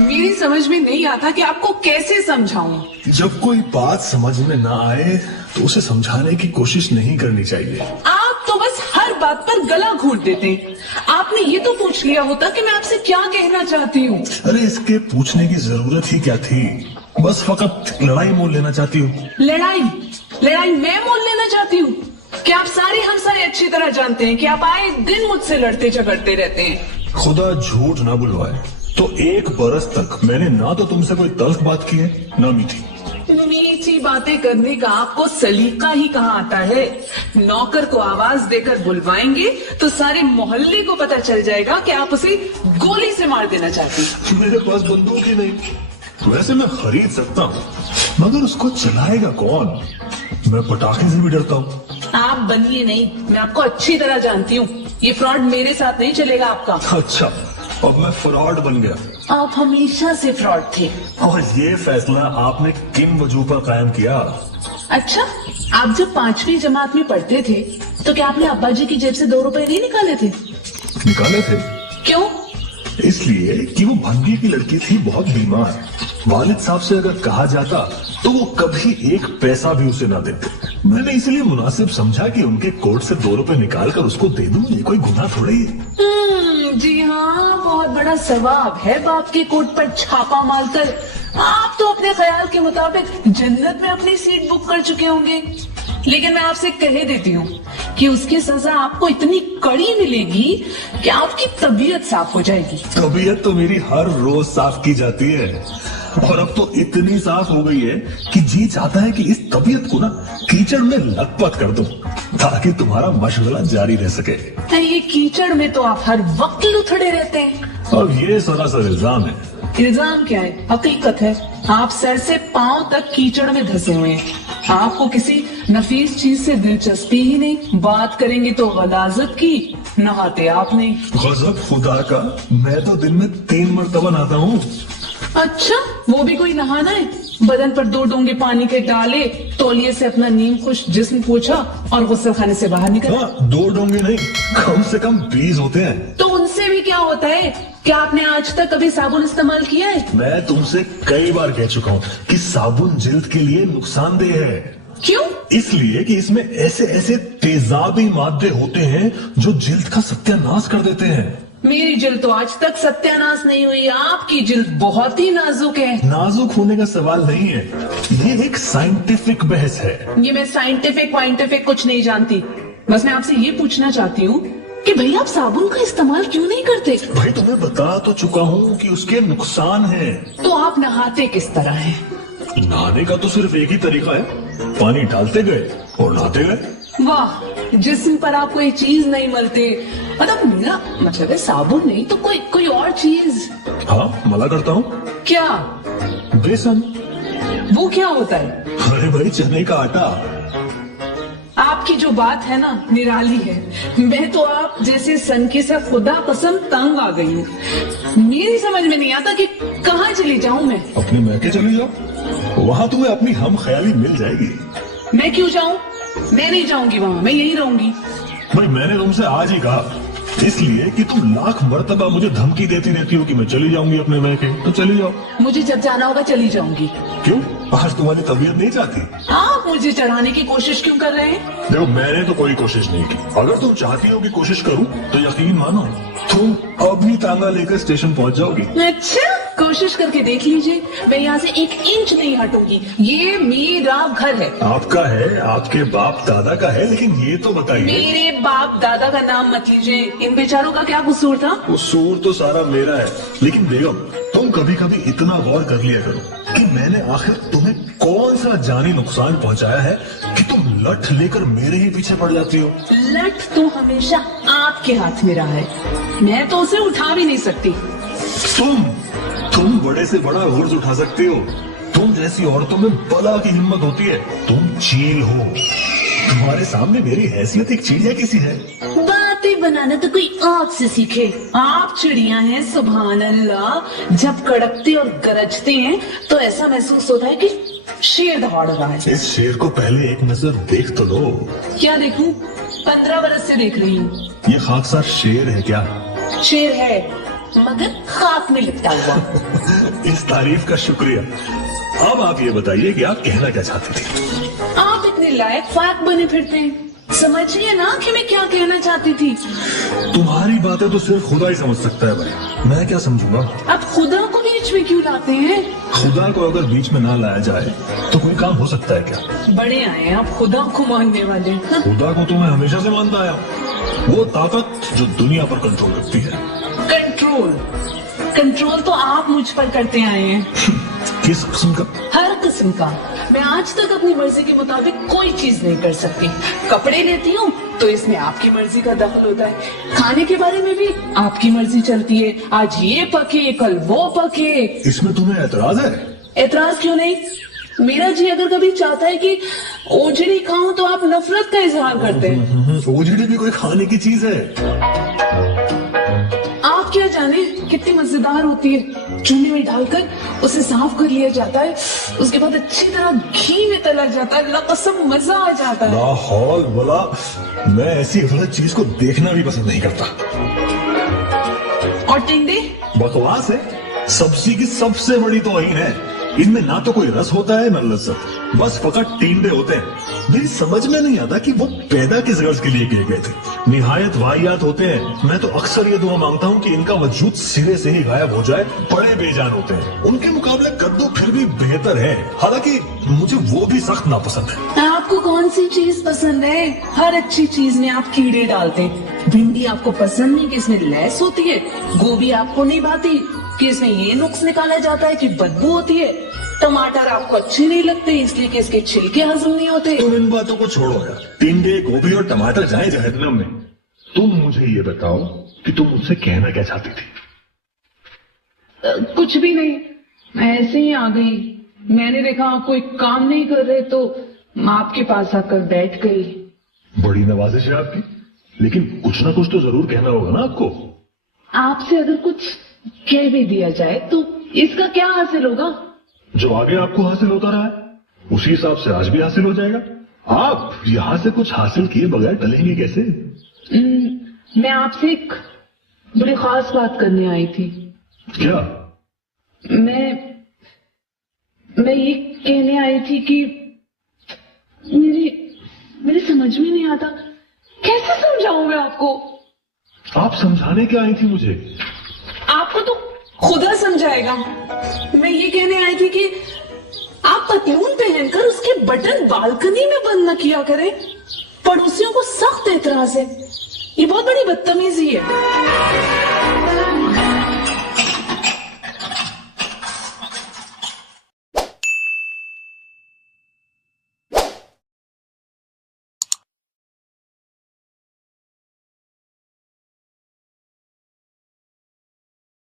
मेरी समझ में नहीं आता कि आपको कैसे समझाऊं। जब कोई बात समझ में ना आए तो उसे समझाने की कोशिश नहीं करनी चाहिए। आप तो बस हर बात पर गला घोट देते हैं। आपने ये तो पूछ लिया होता कि मैं आपसे क्या कहना चाहती हूँ। अरे इसके पूछने की जरूरत ही क्या थी, बस फकत लड़ाई मोल लेना चाहती हूँ। लड़ाई मैं मोल लेना चाहती हूँ? क्या आप सारे हमसाए अच्छी तरह जानते हैं कि आप आए दिन मुझसे लड़ते झगड़ते रहते हैं। खुदा झूठ ना बुलवाए तो 1 बरस तक मैंने ना तो तुमसे कोई तल्ख बात की है ना मीठी। मीठी बातें करने का आपको सलीका ही कहाँ आता है। नौकर को आवाज देकर बुलवाएंगे तो सारे मोहल्ले को पता चल जाएगा कि आप उसे गोली से मार देना चाहते हैं। मेरे पास बंदूक ही नहीं। वैसे मैं खरीद सकता हूँ मगर उसको चलाएगा कौन? मैं पटाखे से भी डरता हूँ। आप बनिए नहीं, मैं आपको अच्छी तरह जानती हूँ। ये फ्रॉड मेरे साथ नहीं चलेगा आपका। अच्छा, अब मैं फ्रॉड बन गया। आप हमेशा से फ्रॉड थे। और ये फैसला आपने किन वजूह पर कायम किया? अच्छा, आप जब 5वीं जमात में पढ़ते थे तो क्या आपने अब्बा जी की जेब से 2 रुपए नहीं निकाले थे? निकाले थे। क्यों? इसलिए कि वो भंगी की लड़की थी, बहुत बीमार। वालिद साहब से अगर कहा जाता तो वो कभी 1 पैसा भी उसे ना देते। मैंने इसलिए मुनासिब समझा कि उनके कोट से 2 रुपए निकाल कर उसको दे दूं। ये कोई गुनाह थोड़ी है। जी हाँ, बहुत बड़ा सवाब है बाप के कोट पर छापा मारकर। आप तो अपने ख्याल के मुताबिक जन्नत में अपनी सीट बुक कर चुके होंगे। लेकिन मैं आपसे कह देती हूँ कि उसकी सजा आपको इतनी कड़ी मिलेगी कि आपकी तबीयत साफ हो जाएगी। तबीयत तो मेरी हर रोज साफ की जाती है और अब तो इतनी साफ हो गई है कि जी चाहता है कि इस तबीयत को ना कीचड़ में लथपथ कर दूं ताकि तुम्हारा मशगला जारी रह सके। ये कीचड़ में तो आप हर वक्त लुथड़े रहते हैं। अब ये सरासर इल्जाम है। इल्जाम क्या है, हकीकत है। आप सर से पांव तक कीचड़ में धंसे हुए हैं। आपको किसी नफीस चीज से दिलचस्पी ही नहीं। बात करेंगे तो गलाजत की, नहाते आप नहीं। गजब खुदा का, मैं तो दिन में 3 मरतबा नहाता हूँ। अच्छा, वो भी कोई नहाना है? बदन पर 2 डोंगे पानी के डाले, तौलिए से अपना नीम खुश जिस्म पोंछा और गुस्ल खाने से बाहर निकला। 2 डोंगे नहीं, कम से कम 20 होते हैं। तो उनसे भी क्या होता है? क्या आपने आज तक कभी साबुन इस्तेमाल किया है? मैं तुमसे कई बार कह चुका हूँ कि साबुन जिल्द के लिए नुकसानदेह है। क्यों? इसलिए कि इसमें ऐसे ऐसे तेजाबी मादे होते हैं जो जिल्द का सत्यानाश कर देते हैं। मेरी जिल्द तो आज तक सत्यानाश नहीं हुई। आपकी जिल्द बहुत ही नाजुक है। नाजुक होने का सवाल नहीं है, ये एक साइंटिफिक बहस है। ये मैं साइंटिफिक कुछ नहीं जानती। बस मैं आपसे ये पूछना चाहती हूँ कि भैया आप साबुन का इस्तेमाल क्यों नहीं करते? भाई तुम्हें बता तो चुका हूँ कि उसके नुकसान हैं। तो आप नहाते किस तरह हैं? नहाने का तो सिर्फ एक ही तरीका है, पानी डालते गए और नहाते गए। वाह, जिस्म पर आप कोई चीज नहीं मलते। मतलब मेरा मतलब है साबुन नहीं तो कोई और चीज। हाँ, मला करता हूँ। क्या? बेसन। वो क्या होता है? अरे भाई, चने का आटा। आपकी जो बात है ना, निराली है। मैं तो आप जैसे सनकी से खुदा कसम तंग आ गई हूँ। मेरी समझ में नहीं आता कि कहाँ चली जाऊँ मैं। अपने मैके चली जाओ, वहाँ तुम्हें अपनी हम ख्याली मिल जाएगी। मैं क्यों जाऊँ? मैं नहीं जाऊंगी वहाँ, मैं यहीं रहूंगी। भाई मैंने तुमसे आज ही कहा, इसलिए कि तुम लाख मर्तबा मुझे धमकी देती रहती हो कि मैं चली जाऊंगी अपने मैके। तो चली जाओ। मुझे जब जाना होगा चली जाऊंगी। क्यों? आज तुम्हारी तबीयत नहीं चाहती? आप मुझे चढ़ाने की कोशिश क्यों कर रहे हैं? देखो, मैंने तो कोई कोशिश नहीं की। अगर तुम चाहती हो कि कोशिश करूं तो यकीन मानो तुम अभी तांगा लेकर स्टेशन पहुंच जाओगी। अच्छा, कोशिश करके देख लीजिए। मैं यहाँ से 1 इंच नहीं हटूंगी। ये मेरा घर है। आपका है, आपके बाप दादा का है, लेकिन ये तो बताइए। मेरे बाप दादा का नाम मत लीजिए। इन बेचारों का क्या कसूर था? कसूर तो सारा मेरा है। लेकिन बेगम, तुम कभी कभी इतना गौर कर लिया करो कि मैंने आखिर तुम्हें कौन सा जानी नुकसान पहुंचाया है कि तुम लठ लेकर मेरे ही पीछे पड़ जाती हो। लठ तो हमेशा आपके हाथ में रहा है। मैं तो उसे उठा भी नहीं सकती। तुम बड़े से बड़ा गुर्ज उठा सकती हो। तुम जैसी औरतों में बला की हिम्मत होती है। तुम चील हो। तुम्हारे सामने मेरी हैसियत एक चिड़िया किसी है। बातें बनाना तो कोई आपसे सीखे। आप चिड़िया हैं, सुभान अल्लाह। जब कड़कते और गरजते हैं तो ऐसा महसूस होता है कि शेर दौड़ रहा है। इस शेर को पहले एक नजर देख तो लो। क्या देखूं? 15 बरस से देख रही हूँ। ये खाकसार शेर है क्या? शेर है, मगर खाक में लिपटा हुआ। इस तारीफ का शुक्रिया। अब आप ये बताइए कि आप कहना क्या चाहती थी? आप इतने लायक फाक बने फिरते हैं, समझिए ना कि मैं क्या कहना चाहती थी। तुम्हारी बातें तो सिर्फ खुदा ही समझ सकता है भाई, मैं क्या समझूंगा। आप खुदा को बीच में क्यों लाते हैं? खुदा को अगर बीच में ना लाया जाए तो कोई काम हो सकता है क्या? बड़े आए हैं आप खुदा को मानने वाले। खुदा को तो मैं हमेशा से मानता आया हूँ, वो ताकत जो दुनिया पर कंट्रोल रखती है। कंट्रोल तो आप मुझ पर करते आए हैं। किस किस्म का? हर किस्म का। मैं आज तक अपनी मर्जी के मुताबिक कोई चीज नहीं कर सकती। कपड़े लेती हूँ तो इसमें आपकी मर्जी का दखल होता है। खाने के बारे में भी आपकी मर्जी चलती है, आज ये पके कल वो पके। इसमें तुम्हें एतराज है? एतराज क्यों नहीं? मेरा जी अगर कभी चाहता है कि ओजड़ी खाऊं तो आप नफरत का इजहार करते हैं। ओजड़ी भी कोई खाने की चीज है? आप क्या जाने कितनी मजेदार होती है। चूल्हे में डालकर उसे साफ कर लिया जाता है, उसके बाद अच्छी तरह घी में तला जाता है, कसम मजा आ जाता है। लाहौल वाला, मैं ऐसी गलत चीज को देखना भी पसंद नहीं करता। और टिंडे? बकवास है, सब्जी की सबसे बड़ी तौहीन है। इनमें ना तो कोई रस होता है ना लज्जत, बस फकत टींडे होते हैं। मेरी समझ में नहीं आता कि वो पैदा किस गर्ज के लिए किए गए थे। निहायत वाहियात होते हैं। मैं तो अक्सर ये दुआ मांगता हूँ कि इनका वजूद सिरे से ही गायब हो जाए। बड़े बेजान होते हैं, उनके मुकाबले कद्दू फिर भी बेहतर है, हालांकि मुझे वो भी सख्त नापसंद है। आपको कौन सी चीज पसंद है? हर अच्छी चीज में आप कीड़े डालते हैं। भिंडी आपको पसंद नहीं कि इसमें लैस होती है, गोभी आपको नहीं भाती कि इसमें ये नुक्स निकाला जाता है कि बदबू होती है, टमाटर आपको अच्छे नहीं लगते इसलिए कि इसके छिलके हजम नहीं होते। तुम इन बातों को छोड़ो यार, टिंडे गोभी और टमाटर जाए जहन्नम में। तुम मुझे ये बताओ कि तुम मुझसे कहना क्या चाहती थी? कुछ भी नहीं, मैं ऐसे ही आ गई। मैंने देखा आप कोई काम नहीं कर रहे तो मैं आपके पास आकर बैठ गई। बड़ी नवाजिश है आपकी, लेकिन कुछ ना कुछ तो जरूर कहना होगा ना आपको। आपसे अगर कुछ कह भी दिया जाए तो इसका क्या हासिल होगा? जो आगे आपको हासिल होता रहा है उसी हिसाब से आज भी हासिल हो जाएगा। आप यहाँ से कुछ हासिल किए बगैर टलेंगे कैसे? मैं आपसे एक बड़ी खास बात करने आई थी। क्या? मैं ये कहने आई थी कि मेरी समझ में नहीं आता, कैसे समझाऊं मैं आपको? आप समझाने क्या आई थी मुझे? आपको तो खुदा समझाएगा। मैं ये कहने आई थी कि आप पतलून पहनकर उसके बटन बालकनी में बंद न किया करें। पड़ोसियों को सख्त एतराज है, ये बहुत बड़ी बदतमीजी है।